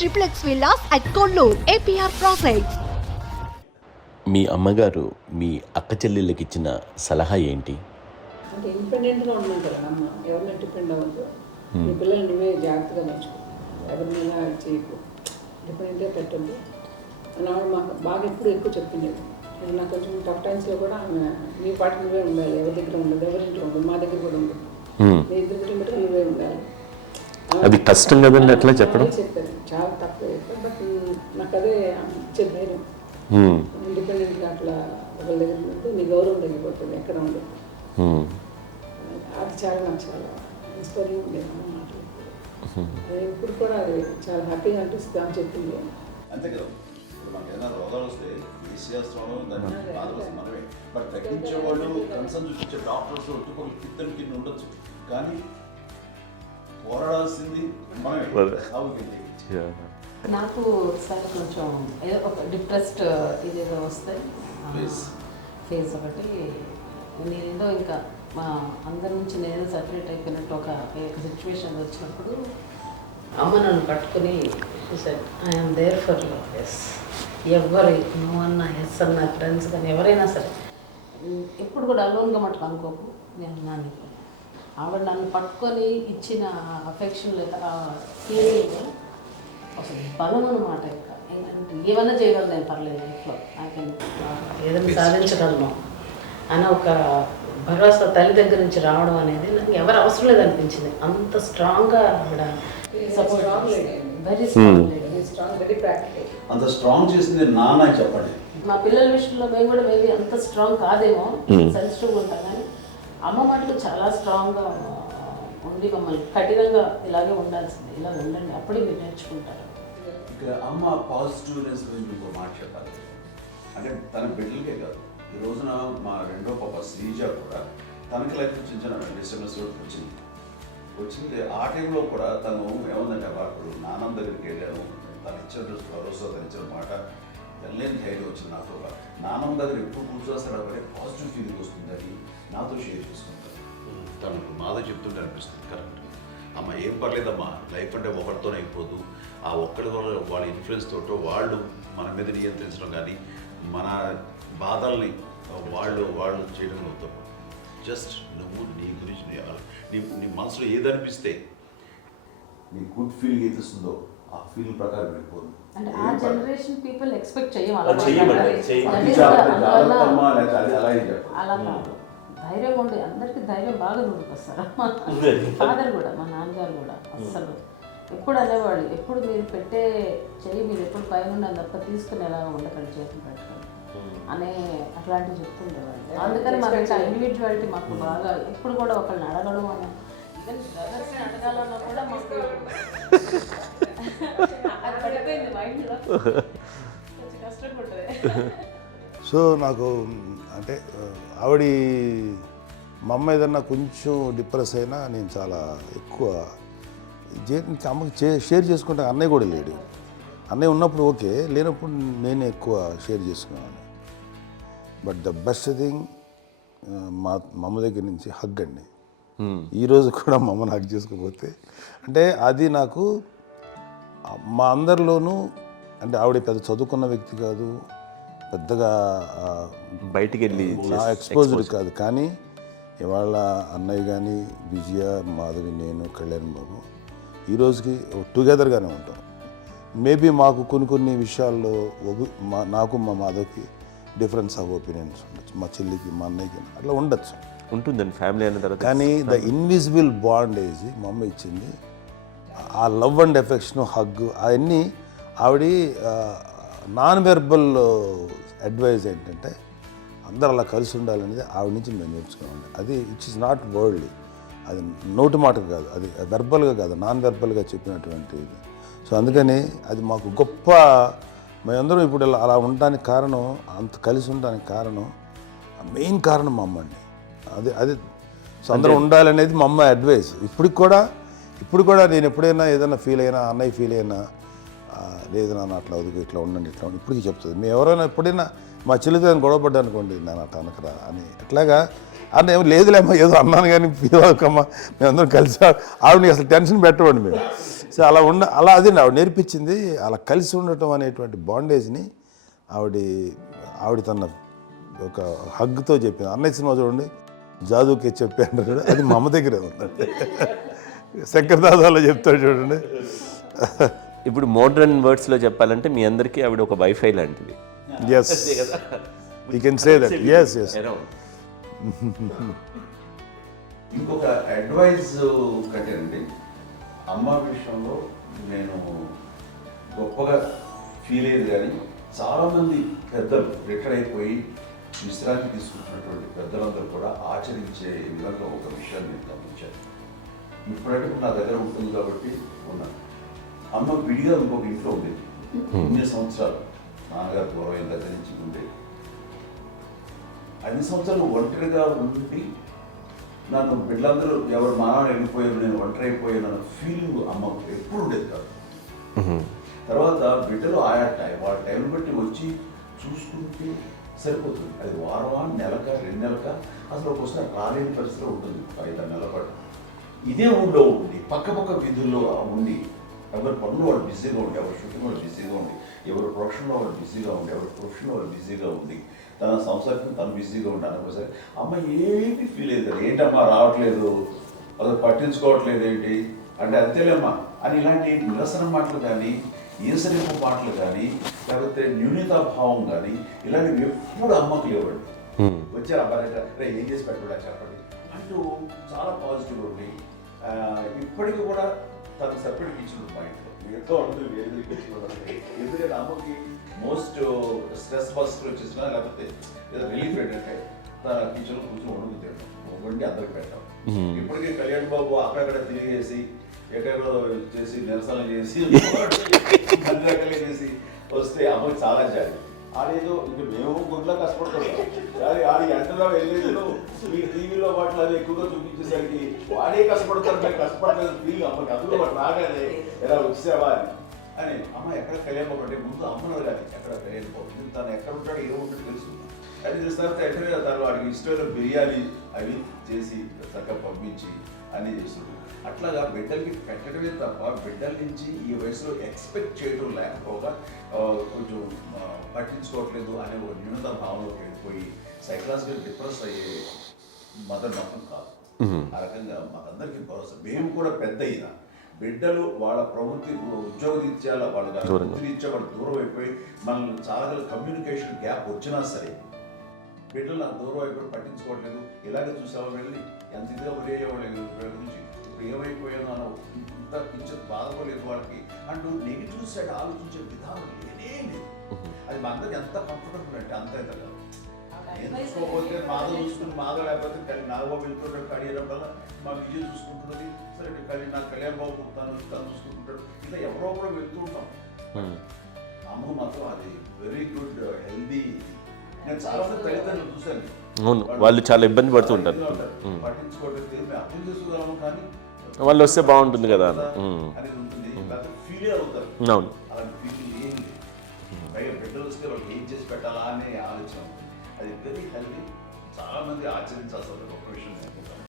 triplex villas at Kollur, APR Projects. మీ అమ్మగారు మీ అక్క చెల్లెళ్ళకి ఇచ్చిన సలహా ఏంటి? అంటే ఇండిపెండెంట్గా ఉండమంటారు అమ్మ, ఎవరిని డిపెండ్ అవ్వద్దు, నీ పిల్లలు నువ్వే జాగ్రత్తగా నేర్చుకో, ఎవరినైనా చేయకు, డిపెండెంట్గా పెట్టద్దు అని ఆవిడ మాకు బాగా ఎప్పుడు ఎక్కువ చెప్పిండేది. నాకు కొంచెం టఫ్ టైమ్స్లో కూడా ఆమె నీ పాటు నువ్వే ఉండాలి, ఎవరి దగ్గర ఉండదు, ఎవరింట్లో ఉండదు, మా దగ్గర కూడా ఉండదు, నీ ఇద్దరు లిమిట్గా నువ్వే ఉండాలి. అది కష్టం కదండి అట్లా చెప్పడం. చెప్పారు చాలా తక్కువ చెప్పారు, బట్ నాకు అదే ఇచ్చే ధైర్యం. ఇండిపెండెంట్గా అట్లా ఒకరి దగ్గర ఉంటే నీ గౌరవం తగ్గిపోతుంది, ఎక్కడ ఉండదు. అది చాలా నాకు చాలా ఇన్స్పైరింగ్ ఉండేది అమ్మ మాటలు. అది ఇప్పుడు కూడా అది చాలా హ్యాపీగా అనిపిస్తుంది అని చెప్పింది. అంతే కదా, ఇప్పుడు మనకి ఏదైనా రోగాలు వస్తే చేస్తాను దాన్ని బాధపడుతుంది మనమే, బట్ తగ్గించే వాళ్ళు కన్సర్న్ చూపించే డాక్టర్స్ ఒట్టుకోలు ఇద్దరు కింద ఉండొచ్చు, కానీ పోరాడాల్సింది మనమే. నాకు సార్ కొంచెం ఏదో ఒక డిప్రెస్డ్ ఇదేదో వస్తే ఫేస్ ఒకటి నేనేదో ఇంకా మా అందరి నుంచి నేనేదో సపరేట్ అయిపోయినట్టు ఒక సిచ్యువేషన్ వచ్చినప్పుడు అమ్మ నన్ను పట్టుకుని sir I'm there for you. Yes, ఎవరు నో అన్న ఎస్ అన్న ఫ్రెండ్స్ కానీ ఎవరైనా సరే ఎప్పుడు కూడా అలోన్గా మటుకు అనుకోకు, నేను నాన్న ఆవిడ నన్ను పట్టుకొని ఇచ్చిన అఫెక్షన్ లేదా ఫీలింగ్ అసలు బలం అన్నమాట. ఇంకా ఏంటంటే ఏమన్నా చేయగలను, నేను పర్లేదు ఇంట్లో నాకేం ఏదైనా సాధించగలను అని ఒక భరోసా తల్లి దగ్గర నుంచి రావడం అనేది నాకు ఎవరు అవసరం లేదనిపించింది. అంత స్ట్రాంగ్గా ఆవిడ support, very strong, very practical. అంత స్ట్రాంగ్ చేసింది నాన్న చెప్పండి. మా పిల్లల విషయంలో మేము కూడా మేబీ అంత స్ట్రాంగ్ కాదేమో, సెన్సిటివ్గా ఉంటాం, కానీ అమ్మ మాటలు చాలా స్ట్రాంగ్గా ఉండి మమ్మల్ని కఠినంగా ఇలాగే ఉండాల్సింది, ఇలా ఉండండి అప్పుడే మీరు నేర్చుకుంటారు. ఇక్కడ అమ్మ పాజిటివ్నెస్ గురించి ఇంకో మాట చెప్పాలి. అంటే తన బిడ్డలకే కాదు, ఈ రోజున మా రెండో పాప శ్రీజ కూడా తనకి లైఫ్ చిన్న చిన్న డిస్టర్బెన్స్ వచ్చింది. ఆ టైంలో కూడా తను ఏముందంటే అప్పుడు నాన్నమ్మ దగ్గరికి వెళ్ళాను, తను ఇచ్చిన భరోసా, తను ఇచ్చిన మాట వెళ్ళలేని ధైర్యం వచ్చింది నాతో. నాన్నమ్మ దగ్గర ఎప్పుడు కూర్చోస్తాడు అవన్నీ పాజిటివ్ ఫీలింగ్ వస్తుందని నాతో షేర్ చేసుకుంటాను. తను మాతో చెప్తుంటే అనిపిస్తుంది కరెక్ట్, అమ్మ ఏం పర్లేదమ్మా, లైఫ్ అంటే ఒకరితోనే అయిపోదు, ఆ ఒక్కరి వల్ల వాళ్ళ ఇన్ఫ్లుయెన్స్ తోటో వాళ్ళు మన మీద నియంత్రించడం కానీ మన బాధల్ని వాళ్ళు చేయడం అవుతాం. జస్ట్ నువ్వు నీ గురించి నీ మనసులో ఏదనిపిస్తే నీ గుడ్ ఫీలింగ్ ఏది వస్తుందో ఆ ఫీలింగ్ ప్రకారం వెళ్ళిపోదు. అంటే ఆ జనరేషన్ పీపుల్ ఎక్స్పెక్ట్ అలాగే అలా కాదు, ధైర్యం ఉండి అందరికీ ధైర్యం బాగా నూరుకొస్తారు. ఫాదర్ కూడా, మా నాన్నగారు కూడా అస్సలు ఎప్పుడు అనేవాళ్ళు, ఎప్పుడు మీరు పెట్టే చెయ్యి మీరు ఎప్పుడు పైన తప్ప తీసుకుని ఎలా ఉండకండి, చేతులు పెట్టకండి అనే అట్లాంటివి చెప్తుండేవాళ్ళు. అందుకని మాకు ఇట్లా ఇండివిజువాలిటీ మాకు బాగా ఎప్పుడు కూడా ఒకళ్ళని అడగడం అని, ఈవెన్ బ్రదర్స్ని అడగాలన్నా కూడా మాకు అది పడిపోయింది మైండ్లో, కొంచెం కష్టంగా ఉంటుంది. సో నాకు అంటే ఆవిడ మా అమ్మ ఏదన్నా కొంచెం డిప్రెస్ అయినా నేను చాలా ఎక్కువ అమ్మకి షేర్ చేసుకుంటే, అన్నయ్య కూడా లేడు, అన్నయ్య ఉన్నప్పుడు ఓకే, లేనప్పుడు నేనే ఎక్కువ షేర్ చేసుకున్నాను. బట్ ద బెస్ట్ థింగ్ మా అమ్మ దగ్గర నుంచి హగ్ అండి. ఈరోజు కూడా మా అమ్మని హగ్ చేసుకోకపోతే అంటే అది నాకు మా అందరిలోనూ, అంటే ఆవిడ పెద్ద చదువుకున్న వ్యక్తి కాదు, పెద్దగా బయటికి వెళ్ళి ఎక్స్పోజ్డ్ కాదు, కానీ ఇవాళ అన్నయ్య కానీ విజయ, మాధవి, నేను, కళ్యాణ్ బాబు ఈ రోజుకి టుగెదర్గానే ఉంటాం. మేబీ మాకు కొన్ని విషయాల్లో నాకు మా మాధవ్కి డిఫరెన్స్ ఆఫ్ ఒపీనియన్స్ ఉండొచ్చు, మా చెల్లికి మా అన్నయ్యకి అట్లా ఉండొచ్చు, ఉంటుందండి ఫ్యామిలీ అన్న తర్వాత. కానీ ద ఇన్విజిబుల్ బాండేజ్ మా అమ్మ ఇచ్చింది, ఆ లవ్ అండ్ ఎఫెక్షన్, హగ్, అవన్నీ ఆవిడ నాన్ వెర్బల్ అడ్వైజ్ ఏంటంటే అందరూ అలా కలిసి ఉండాలనేది ఆవిడ నుంచి మేము నేర్చుకున్నామండి. అది ఇట్స్ ఇస్ నాట్ వర్డ్లీ, అది నోటి మాటకు కాదు, అది వెర్బల్గా కాదు, నాన్ వెర్బల్గా చెప్పినటువంటి ఇది. సో అందుకని అది మాకు గొప్ప, మేమందరం ఇప్పుడు అలా ఉండడానికి కారణం, అంత కలిసి ఉండడానికి కారణం, మెయిన్ కారణం మా అమ్మ అండి. అది సో అందరూ ఉండాలనేది మా అమ్మ అడ్వైస్. ఇప్పుడు కూడా నేను ఎప్పుడైనా ఏదైనా ఫీల్ అయినా, అన్నయ్య ఫీల్ అయినా, లేదు నాన్న అట్లా వదుకు, ఇట్లా ఉండండి, ఇట్లా ఉండి ఇప్పటికీ చెప్తుంది. మేము ఎవరైనా ఎప్పుడైనా మా చెల్లితో గొడవపడ్డా అనుకోండి, నేను అట్లా అనకరా అని, ఎట్లాగా అన్న ఏమో లేదులేమ్మా, ఏదో అన్నాను కానీ ఫీల్ అవ్వకమ్మా, మేమందరం కలిసి ఆవిడని అసలు టెన్షన్ పెట్టవండి మేము. సో అలా అలా అది ఆవిడ నేర్పించింది. అలా కలిసి ఉండటం అనేటువంటి బాండేజ్ని ఆవిడ తన ఒక హగ్తో చెప్పింది. అన్నయ్య సినిమా చూడండి, జాదూకే చెప్పి అంటారు, అది మా అమ్మ దగ్గరే ఉందండి. శంకర్ దాదాలో చెప్తాడు చూడండి. ఇప్పుడు మోడ్రన్ వర్డ్స్లో చెప్పాలంటే మీ అందరికీ ఆవిడ ఒక వైఫై లాంటిది. Yes, you can say that. Yes yes. ఇంకొక అడ్వైజ్ కట్టేనండి, అమ్మ విషయంలో నేను గొప్పగా ఫీల్ అయ్యేది, కానీ చాలామంది పెద్దలు రిటైర్ అయిపోయి విశ్రాంతి తీసుకుంటున్నటువంటి పెద్దలందరూ కూడా ఆచరించే విధంగా ఒక విషయాన్ని నేను గమనించాను. ఇప్పుడంటే నా దగ్గర ఉంటుంది కాబట్టి ఉన్నాను. అమ్మ విడిగా ఇంకొక ఇంట్లో ఉండేది, 9 సంవత్సరాలు నాన్నగారు దూరం అయిన దగ్గర నుంచి ఉండేది. 5 సంవత్సరాలు ఒంటరిగా ఉండి నన్ను బిడ్డలందరూ ఎవరు మానవ వెళ్ళిపోయారు, నేను ఒంటరి అయిపోయాను అన్న ఫీలింగ్ అమ్మకు ఎప్పుడు ఉండేది కాదు. తర్వాత బిడ్డలు ఆయా వాళ్ళ టైం బట్టి వచ్చి చూసుకుంటే సరిపోతుంది. అది వారమా, నెలక, 2 నెలక, అసలు ఒకసారి రాలేని పరిస్థితిలో ఉంటుంది. 5-6 నెలల పాటు ఇదే ఊళ్ళో ఉండి పక్క వీధుల్లో ఉండి ఎవరి పనులు వాళ్ళు బిజీగా ఉండి, ఎవరి షూటింగ్ వాళ్ళు బిజీగా ఉండి, ఎవరి ప్రొఫెషన్లో వాళ్ళు బిజీగా ఉండి, ఎవరి ప్రొఫెషన్లో వాళ్ళు బిజీగా ఉండి, తన సంసారం తను బిజీగా ఉంటాను. ఒకసారి అమ్మ ఏమి ఫీల్ అయ్యేది, ఏంటమ్మా రావట్లేదు, అసలు పట్టించుకోవట్లేదు ఏంటి అంటే, అంతేలేమ్మా అని ఇలాంటి నిరసన మాటలు కానీ, ఈసరింపు మాటలు కానీ, లేకపోతే న్యూనతాభావం కానీ ఇలాంటివి ఎప్పుడు అమ్మకు లేవండి. వచ్చారు అబ్బాయి ఏం చేసి పెట్టడా చెప్పండి అంటూ చాలా పాజిటివ్ ఉంది. ఇప్పటికీ కూడా తను సపరేట్ కిచెన్ మా ఇంట్లో ఎంతో ఉంటుంది, వేరే కిచెన్. ఎందుకంటే అమ్మకి మోస్ట్ స్ట్రెస్ బస్టర్ వచ్చేసినా లేకపోతే ఏదో రిలీఫ్ ఏంటంటే తన కిచెన్లో కూర్చొని వండి అందరికి పెట్టాం. ఇప్పటికీ కళ్యాణ్ బాబు అక్కడక్కడ తిరిగేసి ఎక్కడెక్కడో చేసి నిరసన చేసి అన్ని రకాలుగా చేసి వస్తే అమ్మకి చాలా జాలి. ఆడేదో ఇంక మేము గుడ్లో కష్టపడుతున్నాం, కానీ ఆడి ఎంతలో వెళ్ళేదో మీ టీవీలో వాటిలో అది ఎక్కువగా చూపించేసరికి వాడే కష్టపడతారు, మేము కష్టపడలేదు ఫీల్ అమ్మకి. అందులో వాడు రాగానే ఎలా వచ్చేసావా అని అమ్మ ఎక్కడ కళ్యాణ్ బాబు అంటే ముందు అమ్మను కానీ ఎక్కడ కళ్యాణ్ బాబు తను ఎక్కడ ఉంటాడో ఏ ఉంటాడో తెలుసు. అది తెలిసిన తర్వాత ఎక్కడ తను వాడికి ఇష్టమైన బిర్యానీ అవి చేసి చక్కగా పంపించి అన్నీ చేస్తుంది. అట్లాగా బిడ్డలకి పెట్టడమే తప్ప బిడ్డల నుంచి ఈ వయసులో ఎక్స్పెక్ట్ చేయడం లేకపోగా కొంచెం పట్టించుకోవట్లేదు అనే ఒక న్యూనత భావంలోకి వెళ్ళిపోయి సైకలాజికల్ డిప్రెస్ అయ్యే మదర్ మాత్రం కాదు. ఆ రకంగా మాకందరికీ భరోసా. మేము కూడా పెద్ద అయినా బిడ్డలు వాళ్ళ ప్రవృత్తి ఉద్యోగ రీత్యా వాళ్ళ వృత్తి రీత్యా వాళ్ళు దూరం అయిపోయి మనల్ని చాలా కమ్యూనికేషన్ గ్యాప్ వచ్చినా సరే బిడ్డలు నాకు దూరం అయిపోయి పట్టించుకోవట్లేదు. ఇలాగే చూసావా వెళ్ళి ఎంత ఇదిగా వదిలేవాళ్ళు గురించి ఇప్పుడు ఏమైపోయానో అని ఇంత కించెం బాధపడలేదు వాళ్ళకి అంటూ నెగిటివ్ సైడ్ ఆలోచించే విధానం లేనే లేదు. అది మా అందరికి ఎంత కంఫర్టబుల్ అంటే అంత అయితే కాదు. ఎందుకోకపోతే మాధవ చూసుకుని మాధవ లేకపోతే నాగబాబు వెళ్తుంటాడు కడియడం వల్ల మా విజయ్ చూసుకుంటున్నది సరే, నాకు కళ్యాణ్ బాబు తను చూసుకుంటుంటాడు, ఇలా ఎవరో కూడా వెళ్తూ ఉంటాం. అమ్మ మాత్రం అది వెరీ గుడ్ హెల్దీ. నేను చాలా మంది తల్లిదండ్రులు చూశాను, అవును, వాళ్ళు చాలా ఇబ్బంది పడుతూ ఉంటారు. పట్టించుకోవట్లేదు, మేము అర్థం చేసుకోగలము కానీ వాళ్ళు వస్తే బాగుంటుంది కదా అనేది ఉంటుంది. ఫీల్ అవుతారు, అవును. అలాంటి ఫీలింగ్ ఏం లేదు. పైగా బిడ్డలు వస్తే వాళ్ళకి ఏం చేసి పెట్టాలా అనే ఆలోచన. అది వెరీ హెల్దీ. చాలా మంది ఆచరించాల్సిన ఒక విషయం.